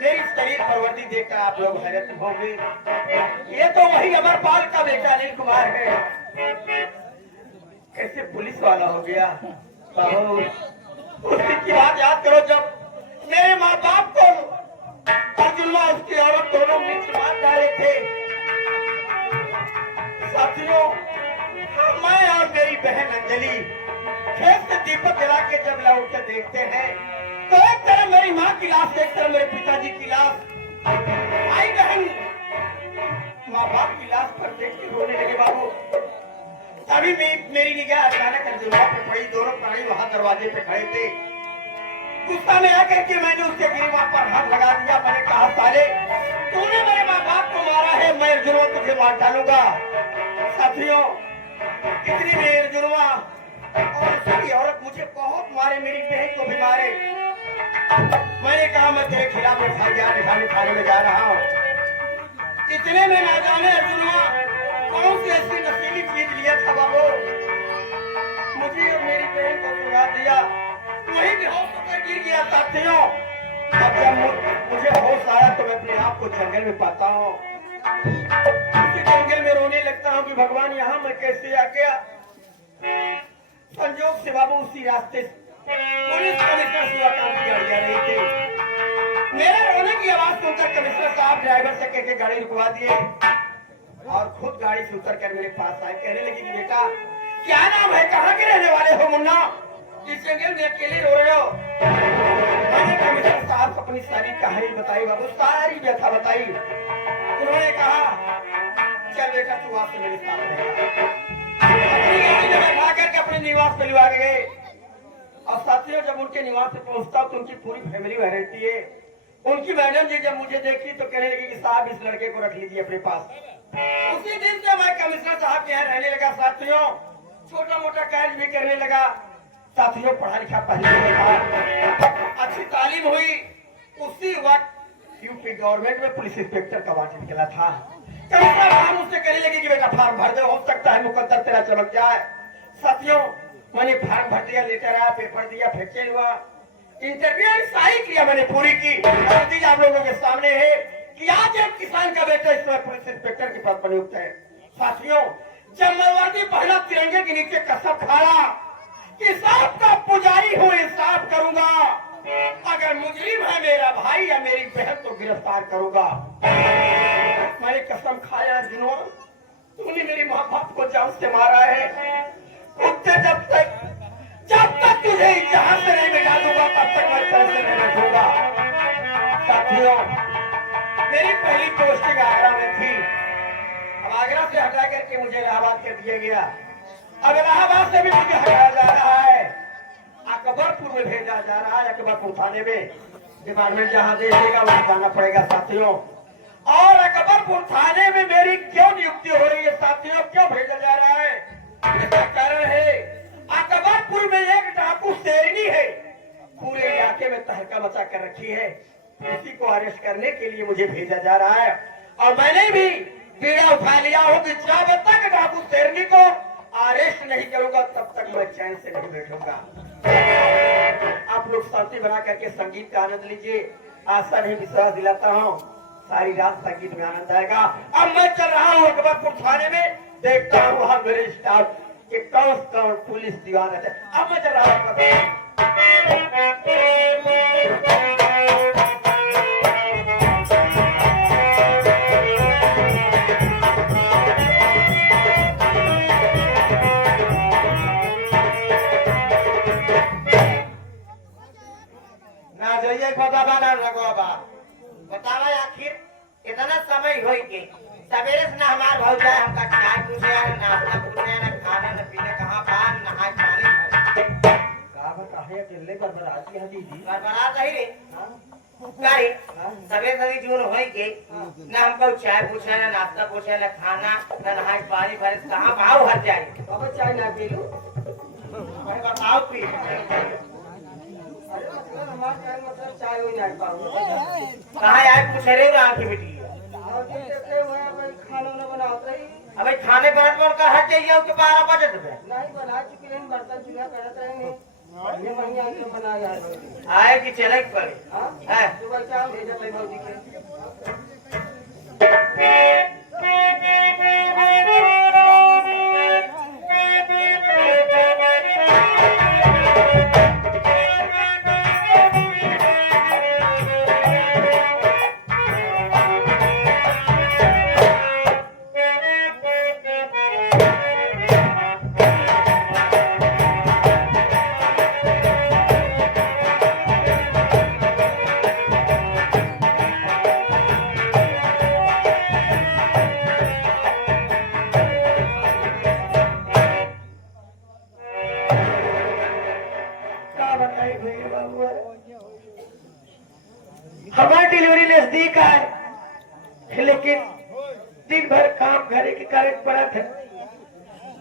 मेरी शरीर प्रवृत्ति देखकर आप लोग हैरत होंगे। ये तो वही अमरपाल का बेटा अनिल कुमार है। कैसे पुलिस वाला हो गया। बाबू उस दिन की बात याद करो जब मेरे माँ बाप को अर्जुनवा उसकी औरत दोनों मित्र मार डाले थे। साथियों, मैं और मेरी बहन अंजलि खेत से दीपक जला के जब लौट कर देखते हैं तो एक तरफ मेरी माँ की लाश, एक तरफ मेरे पिताजी की लाश। भाई बहन माँ बाप की लाश पर देख के रोने लगे। बाबू तभी मेरी निगाह अचानक अर्जुनवा पे पड़ी। दोनों प्राणी वहां दरवाजे पे खड़े थे। गुस्सा में आकर के मैंने उसके गिरवा पर हाथ लगा दिया। मैंने कहा, साले तूने मेरे माँ बाप को मारा है, मैं अर्जुनवा तुझे मार डालूंगा। साथियों, इतनी में अर्जुनवा और उसकी औरत मुझे बहुत मारे, मेरी बहन को भी मारे। मैंने कहा, मैं तेरे खिलाफ थाने में जा रहा हूँ। इतने में ना जाने अर्जुनवा कौन सी ऐसी नशीली चीज लिया था बाबू, मुझे और मेरी बहन को सुला दिया। वही बेहोश होकर गिर गया। साथियों, अब जब मुझे होश आया तो मैं अपने आप को जंगल में पाता हूँ। उसी जंगल में रोने लगता हूँ कि भगवान यहाँ मैं कैसे आ गया। संजोग से बाबू उसी रास्ते पुलिस कमिश्नर शिवाकांत की गाड़ी आ रही थी। मेरे रोने की आवाज सुनकर कमिश्नर साहब ड्राइवर से कहकर गाड़ी रुकवा दिए और खुद गाड़ी से उतर कर मेरे पास आए। कहने लगी कि बेटा क्या नाम है, कहाँ के रहने वाले हो मुन्ना, इस जंगल में अकेले रो रहे हो। मैंने कमिश्नर साहब को अपनी सारी कहानी बताई बाबू, सारी व्यथा बताई। उन्होंने कहा, चल बेटा तू आज से मेरे साथ रहेगा। अपनी गाड़ी में बैठा करके अपने निवास पे लिवा गए। और साथियों, जब उनके निवास पे पहुंचता तो उनकी पूरी फैमिली वह रहती है। उनकी मैडम जी जब मुझे देखी तो कहने लगी कि साहब इस लड़के को रख लीजिए अपने पास। उसी दिन से मैं कमिश्नर साहब के यहाँ रहने लगा। साथियों, छोटा मोटा कार्य भी करने लगा। साथियों, पढ़ा लिखा पहले अच्छी तालीम हुई। उसी वक्त यूपी गवर्नमेंट में पुलिस इंस्पेक्टर का वार्ड निकला था। कमिश्नर साहब मुझसे कहने लगे कि बेटा फार्म भर दे, हो सकता है मुकद्दर तेरा चमक जाए। साथियों, मैंने फार्म भर दिया, लेटर आया, पेपर दिया, फैक्चर हुआ, इंटरव्यू सारी क्रिया मैंने पूरी की। नतीजा आप लोगों के सामने है कि आज एक किसान का बेटा इस समय पुलिस इंस्पेक्टर के पद पर नियुक्त है। साथियों, जब मैं वर्दी पहला तिरंगे के नीचे कसम खाया कि सबका पुजारी हूँ, इंसाफ करूंगा, अगर मुजरिम है मेरा भाई या मेरी बहन तो गिरफ्तार करूंगा। मैंने कसम खाया, जिन्हों तूने मेरी माँ बाप को जान से मारा है, उससे जब तक तुझे जहां से नहीं मिटा दूंगा तब तक मैं चल से नहीं बैठूंगा। साथियों, मेरी पहली पोस्टिंग आगरा में थी। अब आगरा से हटा करके मुझे इलाहाबाद कर दिया गया। अब इलाहाबाद से भी मुझे हटाया जा रहा है, अकबरपुर में भेजा जा रहा है। अकबरपुर थाने में डिपार्टमेंट जहां दे देगा वहां जाना पड़ेगा। साथियों, और अकबरपुर थाने में मेरी क्यों नियुक्ति हो रही है साथियों, क्यों भेजा जा रहा है? इसका कारण है अकबरपुर में एक डाकू शेरनी है, पूरे इलाके में तहलका मचा कर रखी है। इसी को अरेस्ट करने के लिए मुझे भेजा जा रहा है। और मैंने भी बीड़ा उठा लिया हूँ कि जब तक डाकू शेरनी को अरेस्ट नहीं करूंगा तब तक मैं चैन से नहीं बैठूंगा। आप लोग शांति बना करके संगीत का आनंद लीजिए। आशा नहीं विश्वास दिलाता हूँ सारी रात संगीत में आनंद आएगा। अब मैं चल रहा हूँ अकबरपुर थाने में, देखता हूँ वहां मेरे स्टाफ के कौन पुलिस दीवान है। अब मैं चल रहा हूँ। ना जाइए बाबा ना लगवा बतावा आखिर इतना समय हो के सवेरे से ना हमार भाव जाए हमका चाय पूछे ना नाश्ता पूछे ना खाना ना पीना कहाँ पान नहाए पानी का बता है दिल्ली गड़बड़ाती है दीदी गड़बड़ा रही रे गाड़ी सवेरे सवेरे जून हो के ना हमको चाय पूछे ना नाश्ता पूछे ना खाना ना नहाए पानी भरे कहाँ भाव हट जाए। अब चाय ना पी लो मैं बताओ पी मतलब चाय हो जाए कहाँ आए पूछ रहे हो आके बेटी खाना न बनाते अबे खाने बर्तन का हट जाइए उसके 12 बजे नहीं बना चुके हैं बर्तन चूल्हा करते रहेंगे आए कि चले पड़े है सुबह 4 काम भेजत है भौजी के। क्या बताई भैया बाबू हमारी डिलीवरी नजदीक आए लेकिन दिन भर काम घरे के कारण पड़ा था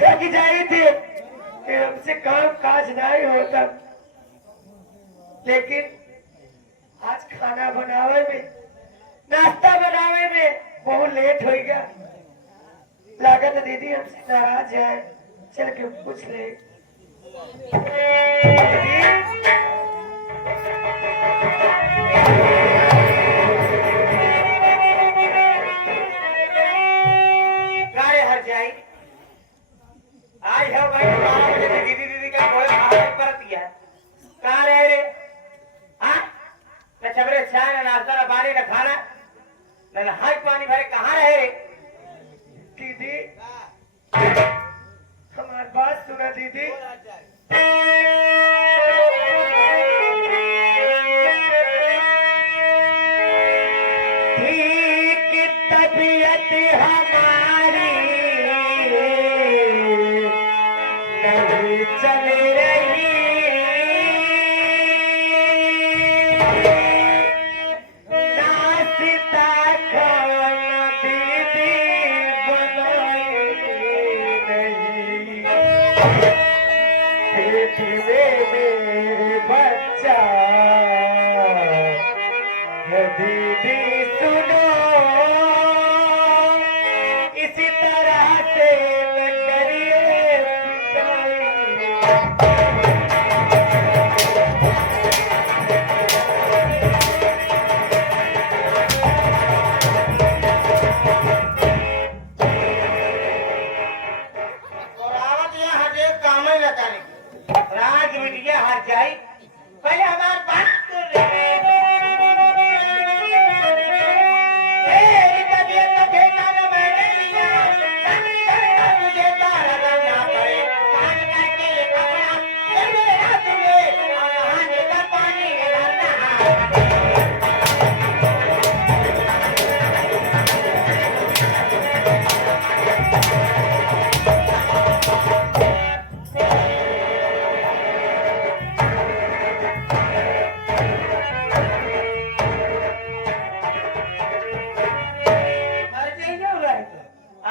थक जाई थे कि हमसे काम काज नहीं होता लेकिन आज खाना बनावे में नाश्ता बनावे में बहुत लेट हो गया लागत दीदी हमसे नाराज है चल के पूछ ले गाय हर जाई आज है भाई 12 बजे से दीदी दीदी का कोई बाहर पर दिया कहां रह रे हां न छबरे चाय न नाश्ता न पानी न खाना न नहाई पानी भरे कहां रहे रे दीदी हमारी बात सुना दीदी ठीक तबीयत हमारी नहीं चल रही नाश्ता खाना दीदी बनाई नहीं पेट में मेरे बच्चा है दीदी सुनो इसी तरह से न करिए पिटाई। और आवत यहाँ हटे काम ही न करे राज बिटिया हर जाई पहले हमार बात कर रहे तबीयत का ठिकाना मैंने लिया मुझे तारा करना पड़े कान करके ये कपड़ा मेरे हाथ में और नहाने का पानी भरना अरे नहीं हो रहा है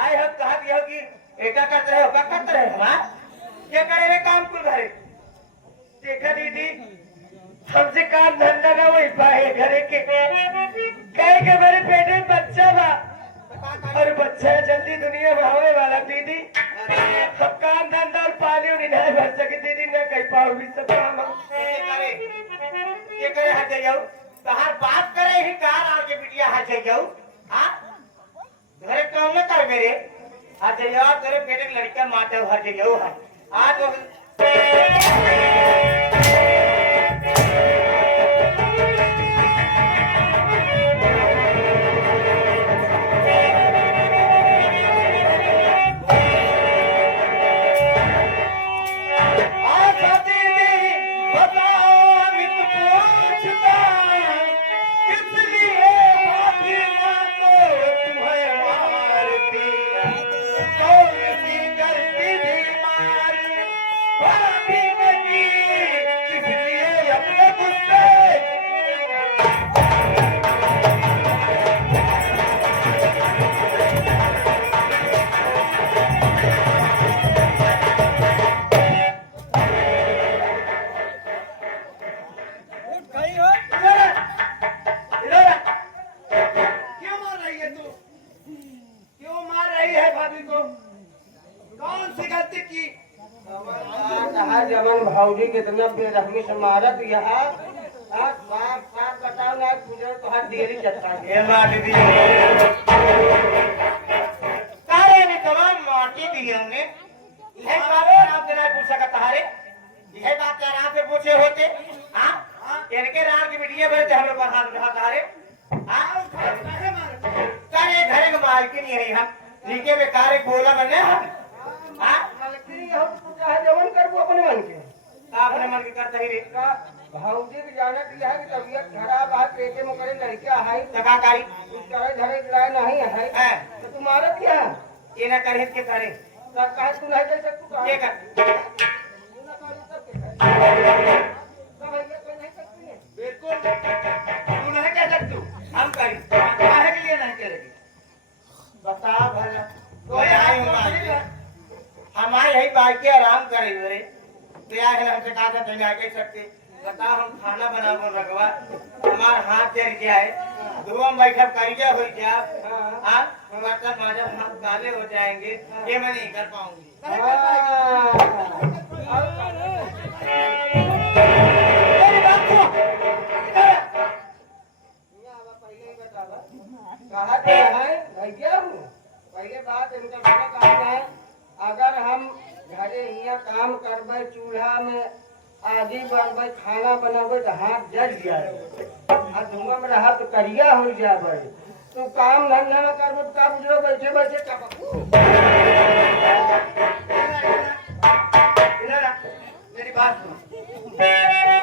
आए हो कहा दिया हो कि एका करते रहे ओका करते रहे हाँ क्या करे रे काम कुल घरे देखा दीदी हमसे काम धंधा ना हो पाए घरे के कहे के मेरे पेट में बच्चा बा और बच्चा जल्दी दुनिया में आवे वाला दीदी सब काम धंधा और पाली उन्हें नहीं भर सके दीदी न कह पाओ भी सब काम हम। ये करे हट जाओ तहार बात करे ही कार आगे बिटिया हट जाओ हाँ घरे काम न कर मेरे हट जाओ तेरे पेट में लड़का माटे हट जाओ आज आशा दीदी बताओ अमित पूछता किस लिए फातिमा को तुम्हें मारती कौन सी गलती थी मार फातिमा की किस लिए अपने गुस्से क्यों मार रही है तू क्यों मार रही है भाभी को कौन सी गलती की जमन भाऊजी कितना बेरहमी से मारत यहाँ बाप बाप बताओ ना गुजर तो हाथ देरी चटका दे ये माटी दी तारे में तमाम माटी दी हमने यह बात आप देना पूछ सकता तारे यह बात क्या रात से पूछे होते हाँ इनके रात की मीडिया बने हम लोग पर हाथ उठा तारे हाँ तारे घर के मालकिन ही है हम नीचे में कार्य बोला बने हम हाँ मालकिन हम चाहे जवन करबो अपने मन के अपने मन के करते ही रे का भाऊजी के जाने के लिए कि तबीयत खराब है पेटे में करे लड़का है तकाकारी करे धरे लाए नहीं है हैं तो तुम्हारा क्या ये ना करे के करे का काहे तू नहीं कर सकतू का ये कर बिल्कुल तू नहीं कह सकतू हम करी काहे के लिए नहीं करेगी बता भला कोई आई हूं हम आए यही बाइक के आराम करे रे तो यार हमसे कहा था नहीं आके सकते बता हम खाना बनाबो रखवा हमार हाथ जल गया है दुआ बैठक करिए हो जा हां बर्तन माजब हाथ काले हो जाएंगे ये मैं नहीं कर पाऊंगी मेरी बात सुनो कहा है भैया हूँ पहले बात इनका बड़ा काम है अगर हम घरे यहाँ काम करबे चूल्हा में आदि बनबे खाना बनाबे तो हाथ जल जाए और धुआं में रहा तो करिया हो जाए तू काम धंधा में करबे तो काम जो बैठे बैठे मेरी बात सुनो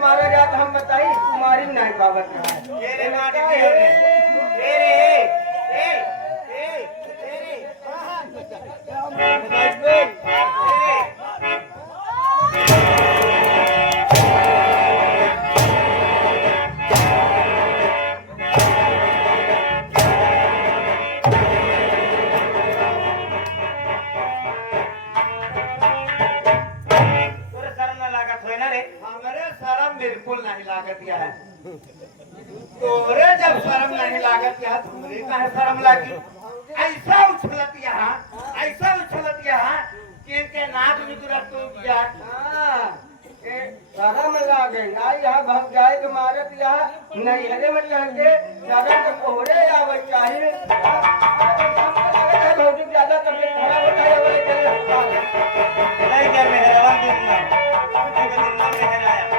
मारा जाता हम बताई कुमारी नहीं पावत तेरे माटी की होने तेरे बिल्कुल नहीं लागत है तोरे जब शर्म नहीं लागत है तुमरे काहे शर्म लागी ऐसा उछलत यहाँ कि इनके नाक में तुरंत टूट जाए शर्म लागे आई यहाँ भग जाए तो मारत यहाँ नैहरे में लगे ज्यादा तो कोहरे आवे चाहिए बहुत ज्यादा तबियत खराब होता है नहीं क्या मेहरबान दूंगा मेहराया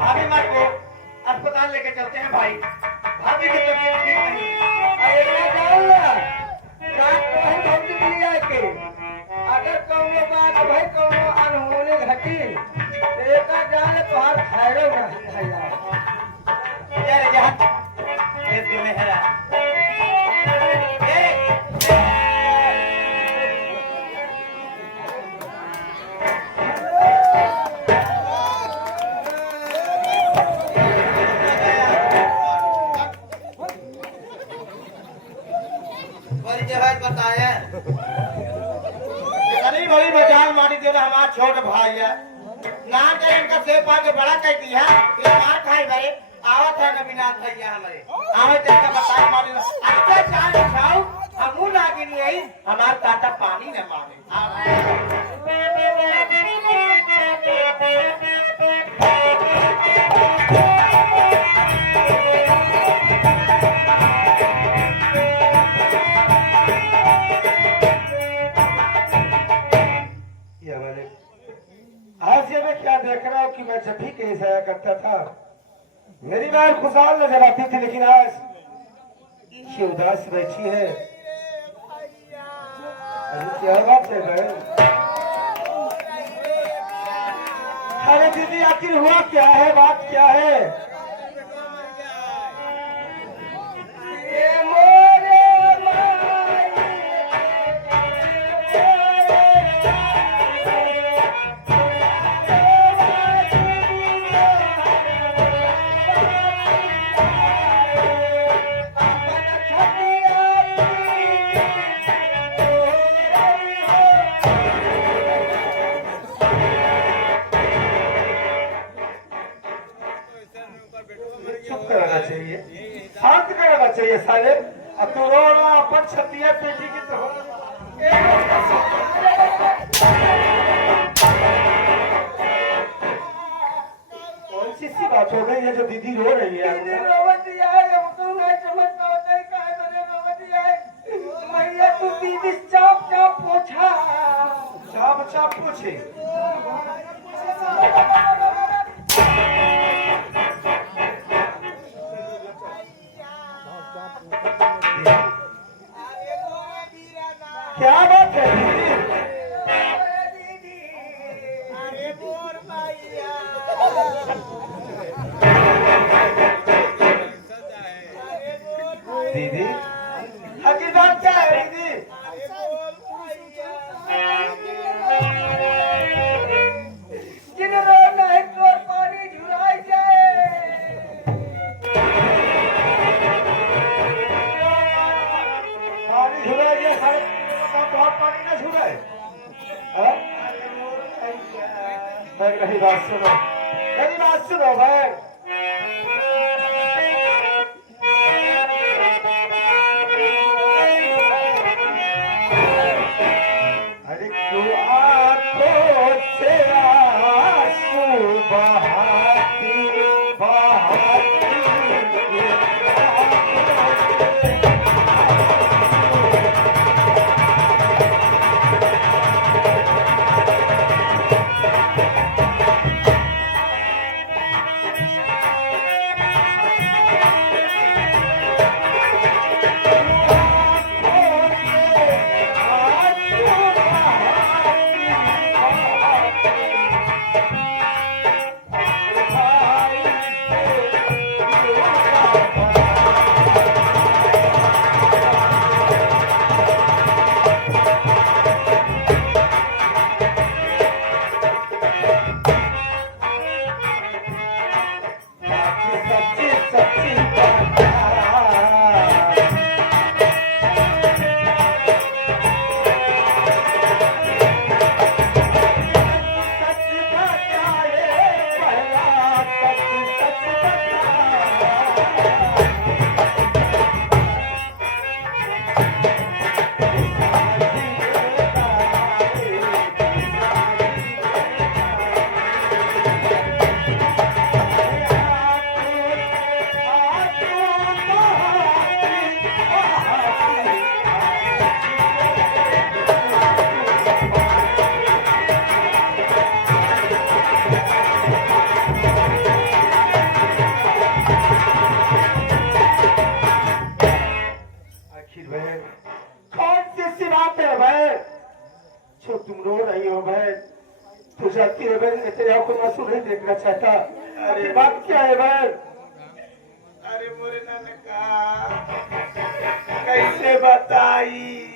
भाभी माँ को अस्पताल लेके चलते हैं भाई भाभी की तबीयत ठीक नहीं अगर कौनो बात भाई कौनो अनहोनी घटी तो एक जान तोहार खैरो बताया बड़ी मजाक मारी दे हमारा छोट भाई है ना करे इनका सेब पा के बड़ा कह दिया ये बात है भाई आवत है नबीनाथ भैया हमारे आवत है का बताया मारी अच्छा चाय खाओ हमू ना गिनी है हमार काटा पानी न मांगे क्या देख रहा हूँ कि मैं जब भी कहीं जाया करता था मेरी बात खुशहाल नजर आती थी लेकिन आज ये उदास बैठी है क्या बात है भाई अरे दीदी आखिर हुआ क्या है, बात क्या है? ये मोरे माई चुप कराना चाहिए, शांत कराना चाहिए साले। अब तू रो रहा अपन छतिया पेटी की तो कौन सी सी बात हो गई है जो दीदी रो रही है? तू दीदी चाप चाप पोछा चाप चाप पूछे। क्या बात है दीदी? दीदी हकीकत क्या है दीदी? पानी झुराई जाए पानी झुलाइए सारे, बहुत पानी ना झुलाए। मेरी बात सुनो, मेरी बात सुनो भाई। अरे तू आंखों से आंसू बहाती बहाती सच्ची सच्ची बात। सच बताए पहला, सच आखिर बहन कौन सी सी बात है बहन जो तुम रो रही हो बहन? तू जाती है बहन, मैं तेरे आंखों में आंसू नहीं देखना चाहता। अरे बात क्या है बहन? अरे मोरे नानका कैसे बताई